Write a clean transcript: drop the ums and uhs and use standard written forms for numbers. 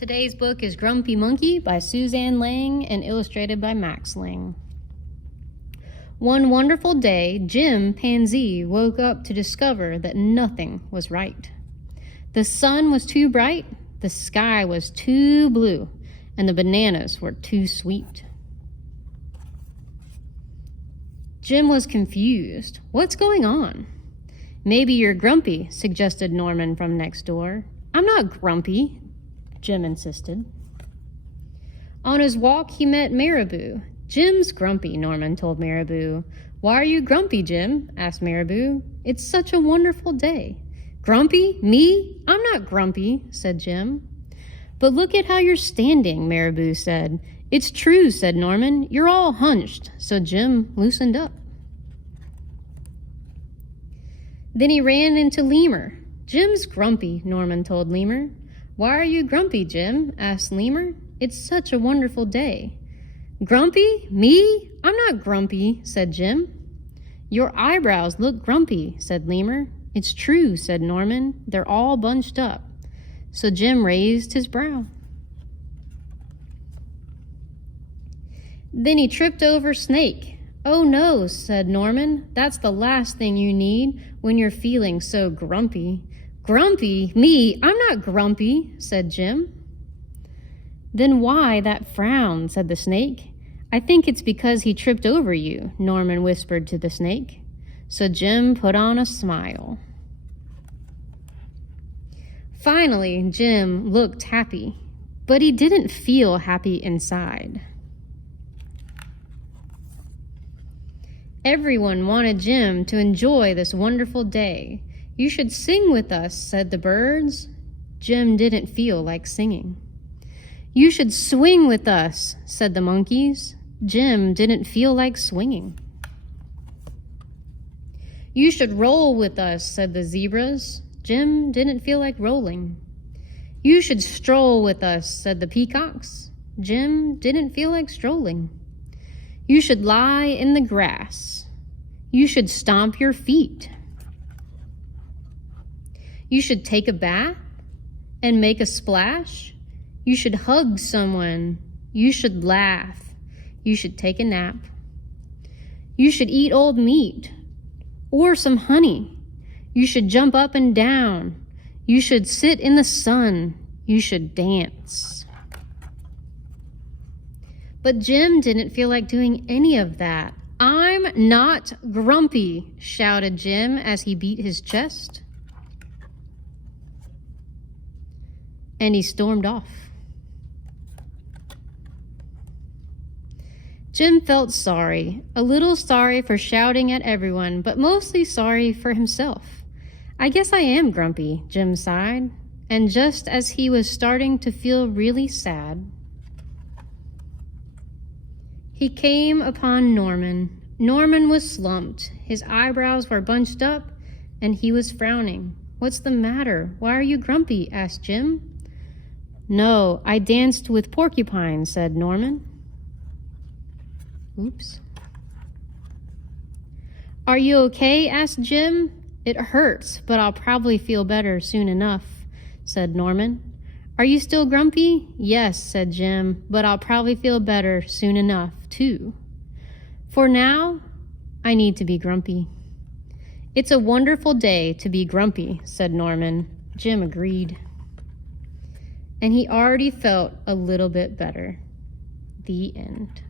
Today's book is Grumpy Monkey by Suzanne Lang and illustrated by Max Lang. One wonderful day, Jim Pansy woke up to discover that nothing was right. The sun was too bright, the sky was too blue, and the bananas were too sweet. Jim was confused. What's going on? Maybe you're grumpy, suggested Norman from next door. I'm not grumpy, Jim insisted. On his walk, he met Marabou. Jim's grumpy, Norman told Marabou. Why are you grumpy, Jim? Asked Marabou. It's such a wonderful day. Grumpy? Me? I'm not grumpy, said Jim. But look at how you're standing, Marabou said. It's true, said Norman. You're all hunched. So Jim loosened up. Then he ran into Lemur. Jim's grumpy, Norman told Lemur. Why are you grumpy, Jim? Asked Lemur. It's such a wonderful day. Grumpy? Me? I'm not grumpy, said Jim. Your eyebrows look grumpy, said Lemur. It's true, said Norman. They're all bunched up. So Jim raised his brow. Then he tripped over Snake. Oh no, said Norman. That's the last thing you need when you're feeling so grumpy. Grumpy? Me? I'm not grumpy, said Jim. Then why that frown, said the snake. I think it's because he tripped over you, Norman whispered to the snake. So Jim put on a smile. Finally, Jim looked happy, but he didn't feel happy inside. Everyone wanted Jim to enjoy this wonderful day. You should sing with us, said the birds. Jim didn't feel like singing. You should swing with us, said the monkeys. Jim didn't feel like swinging. You should roll with us, said the zebras. Jim didn't feel like rolling. You should stroll with us, said the peacocks. Jim didn't feel like strolling. You should lie in the grass. You should stomp your feet. You should take a bath and make a splash. You should hug someone. You should laugh. You should take a nap. You should eat old meat or some honey. You should jump up and down. You should sit in the sun. You should dance. But Jim didn't feel like doing any of that. I'm not grumpy, shouted Jim as he beat his chest. And he stormed off. Jim felt sorry, a little sorry for shouting at everyone, but mostly sorry for himself. I guess I am grumpy, Jim sighed, and just as he was starting to feel really sad, he came upon Norman. Norman was slumped, his eyebrows were bunched up, and he was frowning. What's the matter? Why are you grumpy? Asked Jim. No, I danced with porcupines, said Norman. Oops. Are you okay? Asked Jim. It hurts, but I'll probably feel better soon enough, said Norman. Are you still grumpy? Yes, said Jim, but I'll probably feel better soon enough, too. For now, I need to be grumpy. It's a wonderful day to be grumpy, said Norman. Jim agreed. And he already felt a little bit better. The end.